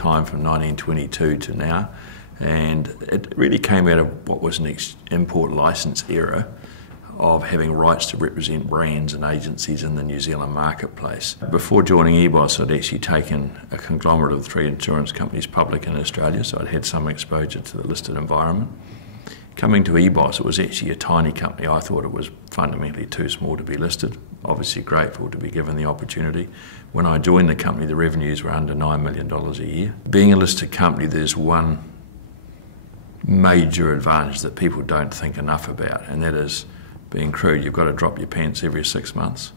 time from 1922 to now, and it really came out of what was an import licence era of having rights to represent brands and agencies in the New Zealand marketplace. Before joining Ebos, I'd actually taken a conglomerate of 3 insurance companies public in Australia, so I'd had some exposure to the listed environment. Coming to Ebos, it was actually a tiny company. I thought it was fundamentally too small to be listed. Obviously grateful to be given the opportunity. When I joined the company, the revenues were under $9 million a year. Being a listed company, there's one major advantage that people don't think enough about, and that is being crude. You've got to drop your pants every 6 months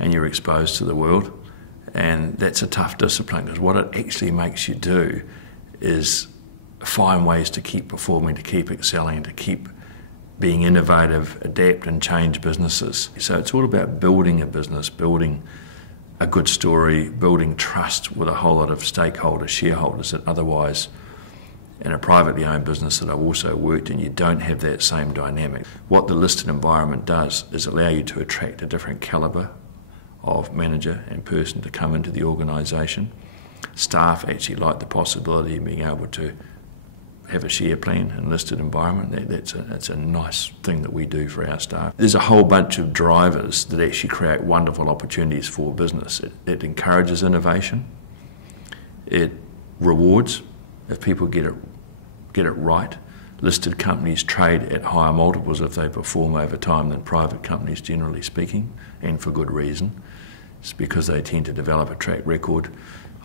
and you're exposed to the world, and that's a tough discipline, because what it actually makes you do is find ways to keep performing, to keep excelling, to keep being innovative, adapt and change businesses. So it's all about building a business, building a good story, building trust with a whole lot of stakeholders, shareholders that otherwise in a privately owned business that I've also worked in, you don't have that same dynamic. What the listed environment does is allow you to attract a different calibre of manager and person to come into the organisation. Staff actually like the possibility of being able to have a share plan in a listed environment. That's a nice thing that we do for our staff. There's a whole bunch of drivers that actually create wonderful opportunities for business. It encourages innovation. It rewards if people get it right. Listed companies trade at higher multiples if they perform over time than private companies, generally speaking, and for good reason. It's because they tend to develop a track record.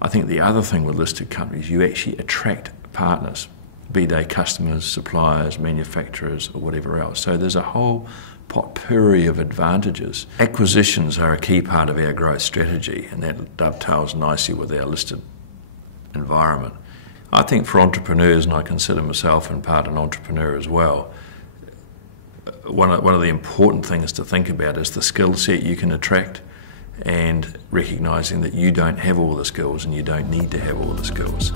I think the other thing with listed companies, you actually attract partners, be they customers, suppliers, manufacturers, or whatever else. So there's a whole potpourri of advantages. Acquisitions are a key part of our growth strategy, and that dovetails nicely with our listed environment. I think for entrepreneurs, and I consider myself in part an entrepreneur as well, one of the important things to think about is the skill set you can attract, and recognising that you don't have all the skills and you don't need to have all the skills.